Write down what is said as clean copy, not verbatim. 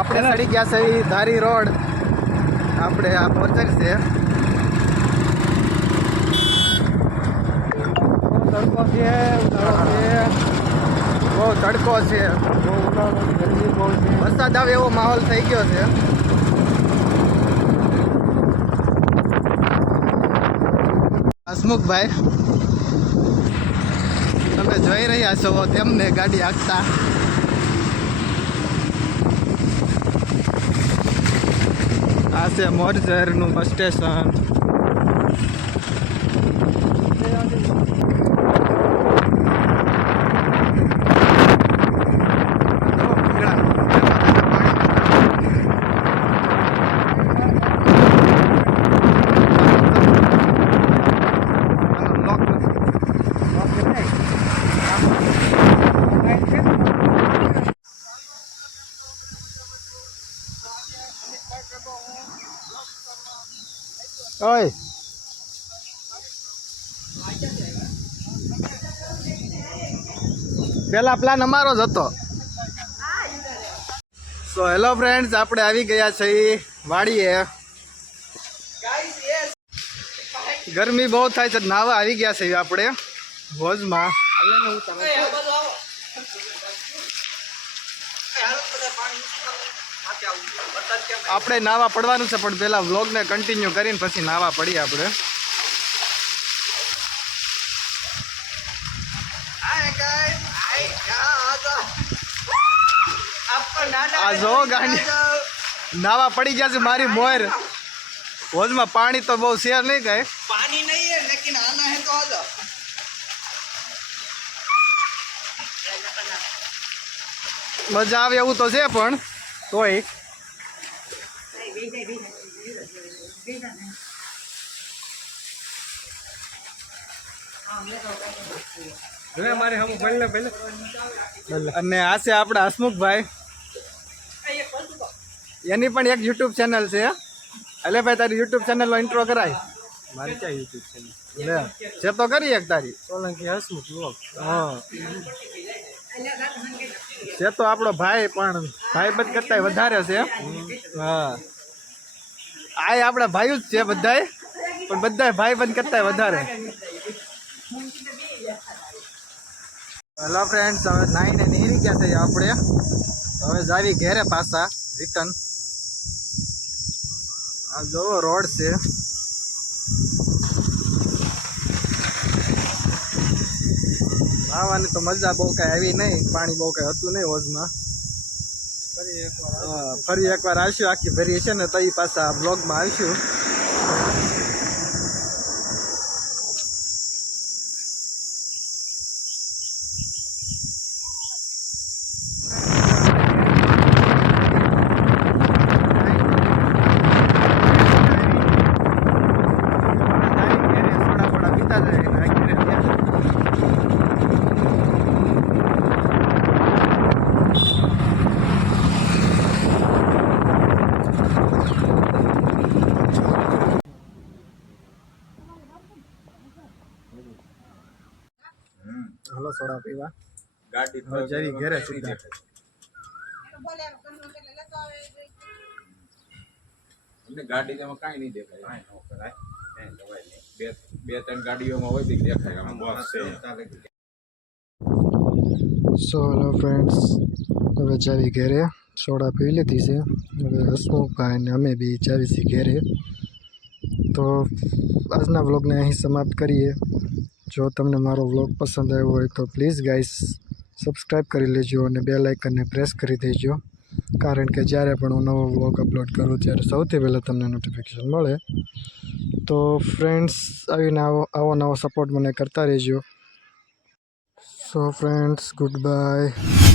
આપણે ચડી ગયા છે ધારી રોડ આપણે આ પોચર છે તડકો છે બહુ તડકો છે ગરમી બહુ છે વરસાદ આવે એવો માહોલ થઈ ગયો છે હસમુખભાઈ તમે જોઈ રહ્યા છો તેમને ગાડી હાંકતા આ છે મોરજરનું બસ સ્ટેશન ઓય પેલા પ્લાન અમારો જ હતો સો હેલો ફ્રેન્ડ્સ આપણે આવી ગયા છે વાડીએ ગરમી બહુ થાય છે નાવા આવી ગયા છે આપણે ભોજમાં આપણે નાવા પડવાનું છે પણ પેલા વ્લોગને કન્ટિન્યુ કરીને પછી નાવા પડીએ આપણે આ જો ગાડી નાવા પડી ગયા છે મારી મોર ભોજમાં પાણી તો બહુ શેર નહીં કઈ पानी नहीं है लेकिन आना है तो आ जाओ મજા આવે એવું તો છે પણ તોય અને આ છે આપણા હસમુખભાઈ એની પણ એક યુટ્યુબ ચેનલ છે એટલે ભાઈ તારી યુટ્યુબ ચેનલનો ઇન્ટ્રો કરાય મારી ક્યાં યુટ્યુબ ચેનલ લે છે તો કરી એક તારી સોલંકી હસમુખ વ્લોગ હા છે તો આપણો ભાઈ પણ ભાઈ બંધ કરતા વધારે છે હા આ આપણા ભાઈ જ છે બધાય પણ બધા ભાઈ બંધ કરતા વધારે હેલો ફ્રેન્ડ્સ હવે નાઈને નીકળી ગયા છે આપણે હવે જાવી ઘેરે પાછા રિટર્ન આ જોવો રોડ છે નાવાની તો મજા બહુ કઈ આવી નહીં પાણી બહુ કઈ હતું નહીં હોજમાં ફરી એકવાર આવશું આખી ભરી છે ને તો એ પાછા બ્લોગમાં આવીશું હલો સોડા પીવા ગાડી હવે જઈ ઘેરે સીધા અમને ગાડી તેમાં કાંઈ નહીં દેખાય કાંઈ ન કરાય કાંઈ દવાઈ નહીં બે ત્રણ ગાડીઓમાં હોય તો દેખાય આમાં બોક્સ છે સો હેલો ફ્રેન્ડ્સ હવે જાવી ઘેરે સોડા પી લીધી છે હવે હસમુખભાઈ ને અમે બી જાવી છીએ ઘેરે તો આજના વ્લોગને અહીં સમાપ્ત કરીએ જો તમને મારો વ્લોગ પસંદ આવ્યો હોય તો પ્લીઝ ગાઈસ સબસ્ક્રાઈબ કરી લેજો અને બેલ આઇકનને પ્રેસ કરી દેજો કારણ કે જ્યારે પણ હું નવો વ્લોગ અપલોડ કરું ત્યારે સૌથી પહેલાં તમને નોટિફિકેશન મળે તો ફ્રેન્ડ્સ આવીને આવો નવો સપોર્ટ મને કરતા રહેજો સો ફ્રેન્ડ્સ ગુડ બાય